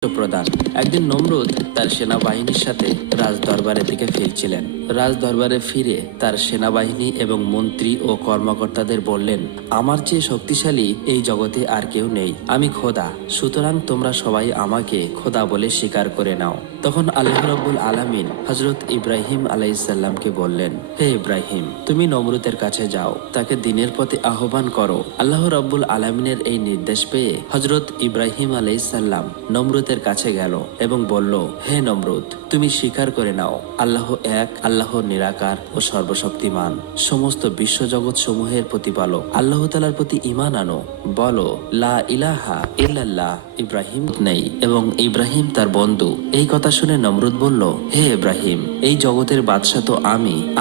প্রধান। একদিন নমরুদ তার সেনাবাহিনীর সাথে রাজদরবারের দিকে ফিরছিলেন। রাজদরবারে ফিরে তার সেনাবাহিনী এবং মন্ত্রী ও কর্মকর্তাদের বললেন, আমার চেয়ে শক্তিশালী এই জগতে আর কেউ নেই। আমি খোদা, সুতরাং তোমরা সবাই আমাকে খোদা বলে স্বীকার করে নাও। তখন আল্লাহ রাব্বুল আলামিন হযরত ইব্রাহিম আলাইহিসসালামকে বললেন, হে ইব্রাহিম, তুমি নমরুদের কাছে যাও, তাকে দ্বীনের পথে আহ্বান করো। আল্লাহ রাব্বুল আলামিনের এই নির্দেশ পেয়ে হযরত ইব্রাহিম আলাইহিসসালাম নমরুদের কাছে গেল এবং বলল, হে নমরুদ, তুমি স্বীকার করে নাও আল্লাহ এক, আল্লাহ নিরাকার ও সর্বশক্তিমান, সমস্ত বিশ্বজগৎ সমূহের প্রতিপালক। আল্লাহ তাআলার প্রতি ঈমান আনো। বলো, লা ইলাহা ইল্লাল্লাহ। ইব্রাহিম নেই এবং ইব্রাহিম তার বন্ধু। এই কথা শুনে নমরুদ বলল, হে ইব্রাহিম, এই জগতের বাদশা তো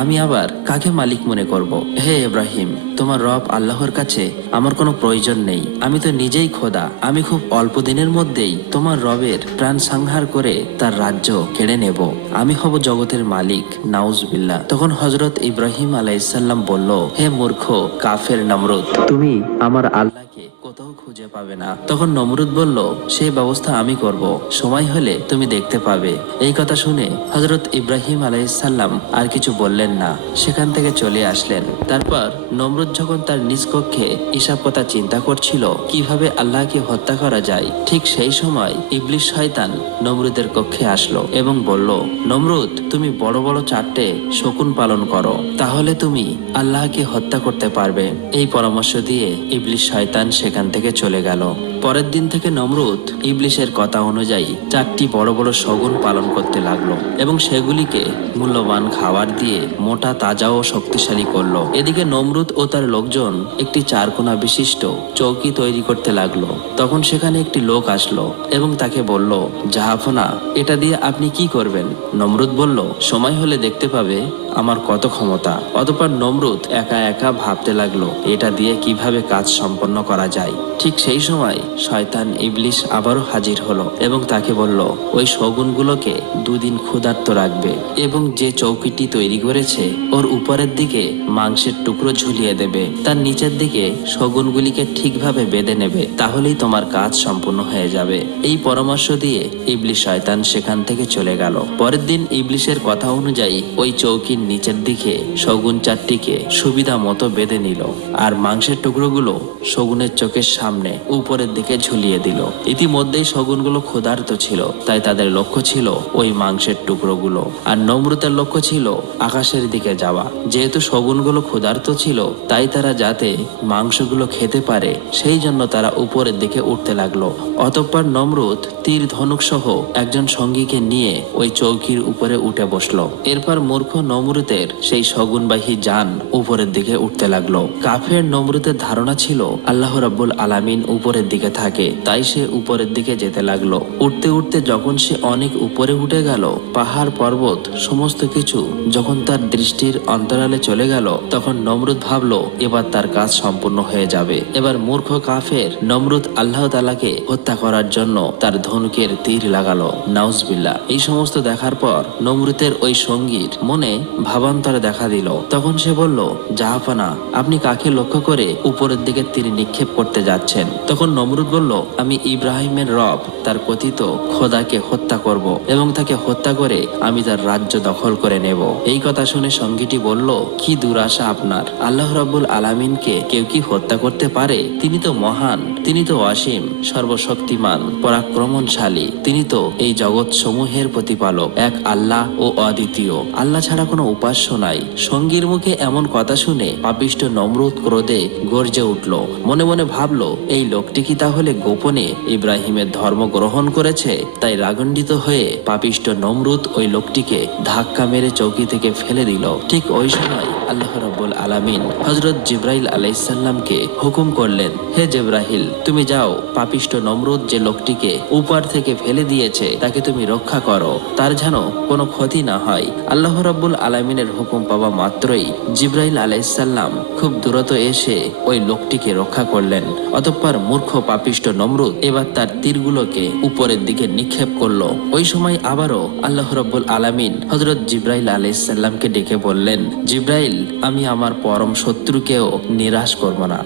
আমি আবার কাকে মালিক মনে করব? হে ইব্রাহিম, তোমার রব আল্লাহর কাছে আমার কোনো প্রয়োজন নেই। আমি তো নিজেই খোদা। আমি খুব অল্প দিনের মধ্যেই তোমার রবের প্রাণ সংহার করে তার রাজ্য কেড়ে নেব। আমি হব জগতের মালিক। নাউজুবিল্লাহ। তখন হযরত ইব্রাহিম আলাইহিসসালাম বলল, হে মূর্খ কাফের নমরুদ, তুমি আমার আল্লাহকে কোথাও খুঁজে পাবে না। তখন নমরুদ বলল, সেই ব্যবস্থা আমি করব, সময় হলে তুমি দেখতে পাবে। এই কথা শুনে হযরত ইব্রাহিম আলাইহিসসালাম আর কিছু বললেন না, সেখান থেকে চলে আসলেন। তারপর নমরুদ যখন তার নিজ কক্ষে হিসাব কথা চিন্তা করছিল কিভাবে আল্লাহকে হত্যা করা যায়, ঠিক সেই সময় ইবলিস শয়তান নমরুদের কক্ষে আসলো এবং বলল, নমরুদ, তুমি বড় বড় 4টে শকুন পালন করো, তাহলে তুমি আল্লাহকে হত্যা করতে পারবে। এই পরামর্শ দিয়ে ইবলিস শয়তান সেখান থেকে চলে গেল। পরের দিন থেকে নমরুদ ইবলিসের কথা অনুযায়ী 4টি বড় বড় শগুন পালন করতে লাগলো এবং সেগুলিকে মূল্যবান খাবার দিয়ে মোটা, তাজা ও শক্তিশালী করলো। এদিকে নমরুদ ও তার লোকজন একটি 4 কোণা বিশিষ্ট চৌকি তৈরি করতে লাগলো। তখন সেখানে একটি লোক আসলো এবং তাকে বলল, জাহাপনা, এটা দিয়ে আপনি কি করবেন? নমরুদ বলল, সময় হলে দেখতে পাবে আমার কত ক্ষমতা। অতঃপর নমরুদ একা একা ভাবতে লাগলো এটা দিয়ে কিভাবে কাজ সম্পন্ন করা যায়। ঠিক সেই সময় শয়তান ইবলিস আবারও হাজির হলো এবং তাকে বলল, ওই শগুনগুলোকে 2 দিন ক্ষুধার্ত রাখবে এবং যে চৌকিটি তৈরি করেছে ওর উপরের দিকে মাংসের টুকরো ঝুলিয়ে দেবে, তার নিচের দিকে শগুনগুলিকে ঠিকভাবে বেঁধে নেবে, তাহলেই তোমার কাজ সম্পূর্ণ হয়ে যাবে। এই পরামর্শ দিয়ে ইবলিস শয়তান সেখান থেকে চলে গেল। পরের দিন ইবলিসের কথা অনুযায়ী ওই চৌকির নিচের দিকে শগুন 4টিকে সুবিধা মতো বেঁধে নিল আর মাংসের টুকরোগুলো শগুনের চোখের সামনে উপরের দিকে ঝুলিয়ে দিল। ইতিমধ্যেই শগুনগুলো ক্ষুধার্ত ছিল, তাই তাদের লক্ষ্য ছিল ওই মাংসের টুকরোগুলো, আর নমরুদের লক্ষ্য ছিল আকাশের দিকে যাওয়া। যেহেতু শগুনগুলো ক্ষুধার্ত ছিল, তাই তারা যাতে মাংসগুলো খেতে পারে সেই জন্য তারা উপরের দিকে উঠতে লাগলো। অতঃপর নমরুদ তীর ধনুক সহ একজন সঙ্গীকে নিয়ে ওই চৌকির উপরে উঠে বসলো। এরপর মূর্খ নমরুদের সেই শগুনবাহী যান উপরের দিকে উঠতে লাগলো। কাফের নমরুদের ধারণা ছিল আল্লাহ রাব্বুল আলামিন উপরের দিকে থাকে, তাই সে উপরের দিকে যেতে লাগলো। উঠতে উঠতে যখন সে অনেক উপরে উঠে গেল, পাহাড় পর্বত সমস্ত কিছু যখন তার দৃষ্টির অন্তরালে চলে গেল, তখন নমরুদ ভাবলো এবার তার কাজ সম্পূর্ণ হয়ে যাবে। এবার মূর্খ কাফের নমরুদ আল্লাহ তাআলাকে হত্যা করার জন্য তার ধনুকের তীর লাগালো। নাউজুবিল্লাহ। এই সমস্ত দেখার পর নমরুদের ওই সঙ্গীর মনে ভাবান্তরে দেখা দিল। তখন সে বলল, জাহাপনা, আপনি কাকে লক্ষ্য করে উপরের দিকে তীর নিক্ষেপ করতে যাচ্ছেন? তখন নমরুদ বলল, আমি ইব্রাহিমের রব তার কথিত খোদাকে হত্যা করব এবং তাকে হত্যা করে আমি তার রাজ্য দখল করে নেব। এই কথা শুনে সঙ্গীটি বলল, কি দুরাশা আপনার! আল্লাহ রাব্বুল আলামিনকে কেউ কি হত্যা করতে পারে? তিনি তো মহান, তিনি তো অসীম, সর্বশক্তিমান, পরাক্রমশালী। তিনি তো এই জগৎ সমূহের প্রতিপালক, এক আল্লাহ ও অদ্বিতীয়। আল্লাহ ছাড়া কোনো উপাস্য নাই। সঙ্গীর মুখে এমন কথা শুনে পাপিষ্ঠ নমরুদ ক্রোধে গর্জে উঠল। মনে মনে ভাবল, এই লোকটি কি তাহলে গোপনে ইব্রাহিমের ধর্ম গ্রহণ করেছে? তাই রাগান্বিত হয়ে পাপিষ্ঠ নমরুদ ওই লোকটিকে ধাক্কা মেরে চৌকি থেকে ফেলে দিল। ঠিক ওই সময় আল্লাহ রাব্বুল আলামিন হযরত জিবরাইল আলাইহিসসালামকে হুকুম করলেন, হে জিবরাইল, তুমি যাও, পাপিষ্ঠ নমরুদ যে লোকটিকে উপর থেকে ফেলে দিয়েছে তাকে তুমি রক্ষা করো, তার যেন কোনো ক্ষতি না হয়। আল্লাহ রাব্বুল আলামিনের হুকুম পাওয়া মাত্রই জিবরাইল আলাইহিসসালাম খুব দ্রুত এসে ওই লোকটিকে রক্ষা করলেন। অতঃপর মূর্খ পাপিষ্ঠ নমরুদ এবার তার তীরগুলোকে উপরের দিকে নিক্ষেপ করলো। ওই সময় আবারও আল্লাহ রাব্বুল আলামিন হযরত জিবরাইল আলাইহিসসালামকে ডেকে বললেন, জিবরাইল, আমি আমার পরম শত্রুকেও নিরাশ করব না।